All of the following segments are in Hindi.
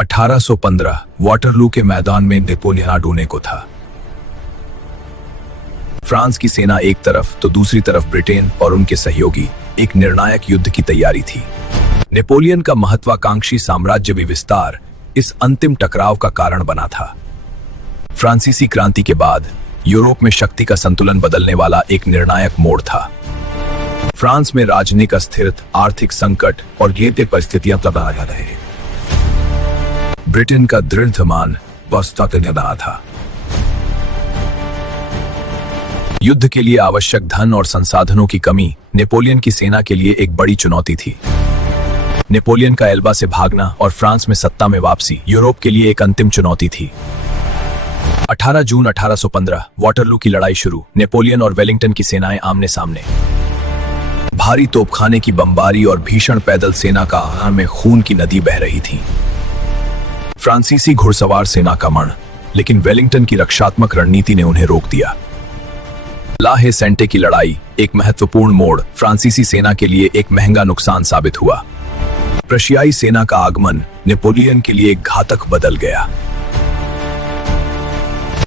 1815 वाटरलू के मैदान में नेपोलियन ढूंढने को था। फ्रांस की सेना एक तरफ तो दूसरी तरफ ब्रिटेन और उनके सहयोगी एक निर्णायक युद्ध की तैयारी थी। नेपोलियन का महत्वाकांक्षी साम्राज्यवादी विस्तार इस अंतिम टकराव का कारण बना था। फ्रांसीसी क्रांति के बाद यूरोप में शक्ति का संतुलन बदलने वाला एक निर्णायक मोड़ था। फ्रांस में राजनीतिक अस्थिरता, आर्थिक संकट और गिरती परिस्थितियां तबाह कर रहे। ब्रिटेन का दृढ़ ध्यान बना था। युद्ध के लिए आवश्यक धन और संसाधनों की कमी नेपोलियन की सेना के लिए एक बड़ी चुनौती थी। नेपोलियन का एल्बा से भागना और फ्रांस में सत्ता में वापसी यूरोप के लिए एक अंतिम चुनौती थी। 18 जून 1815 वाटरलू की लड़ाई शुरू। नेपोलियन और वेलिंगटन की सेनाएं आमने सामने। भारी तोपखाने की बमबारी और भीषण पैदल सेना का आहार में खून की नदी बह रही थी। फ्रांसीसी घुड़सवार सेना का मण, लेकिन वेलिंगटन की रक्षात्मक रणनीति ने उन्हें रोक दिया। ला हे सेंटे की लड़ाई एक महत्वपूर्ण मोड़ फ्रांसीसी सेना के लिए एक महंगा नुकसान साबित हुआ। प्रशियाई सेना का आगमन नेपोलियन के लिए एक घातक बदल गया।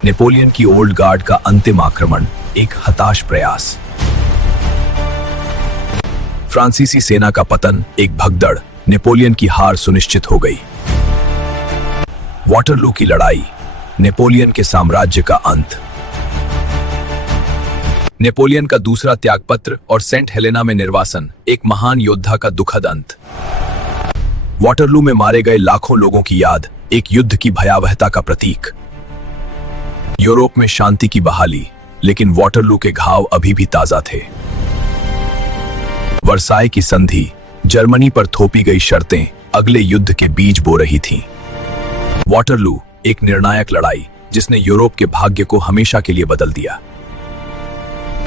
नेपोलियन की ओल्ड गार्ड का अंतिम आक्रमण एक हताश प्रयास। फ्रांसीसी सेना का पतन एक भगदड़, नेपोलियन की हार सुनिश्चित हो गई। वाटरलू की लड़ाई, नेपोलियन के साम्राज्य का अंत। नेपोलियन का दूसरा त्यागपत्र और सेंट हेलेना में निर्वासन, एक महान योद्धा का दुखद अंत। वाटरलू में मारे गए लाखों लोगों की याद, एक युद्ध की भयावहता का प्रतीक। यूरोप में शांति की बहाली, लेकिन वाटरलू के घाव अभी भी ताजा थे। वर्साई की संधि, जर्मनी पर थोपी गई शर्तें अगले युद्ध के बीज बो रही थीं। वाटरलू एक निर्णायक लड़ाई जिसने यूरोप के भाग्य को हमेशा के लिए बदल दिया।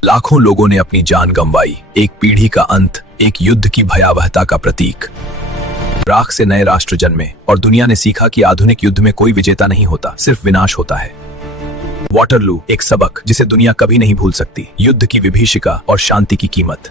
लाखों लोगों ने अपनी जान गंवाई, एक पीढ़ी का अंत, एक युद्ध की भयावहता का प्रतीक। राख से नए राष्ट्र जन्मे और दुनिया ने सीखा कि आधुनिक युद्ध में कोई विजेता नहीं होता, सिर्फ विनाश होता है। वाटरलू एक सबक जिसे दुनिया कभी नहीं भूल सकती, युद्ध की विभीषिका और शांति की कीमत।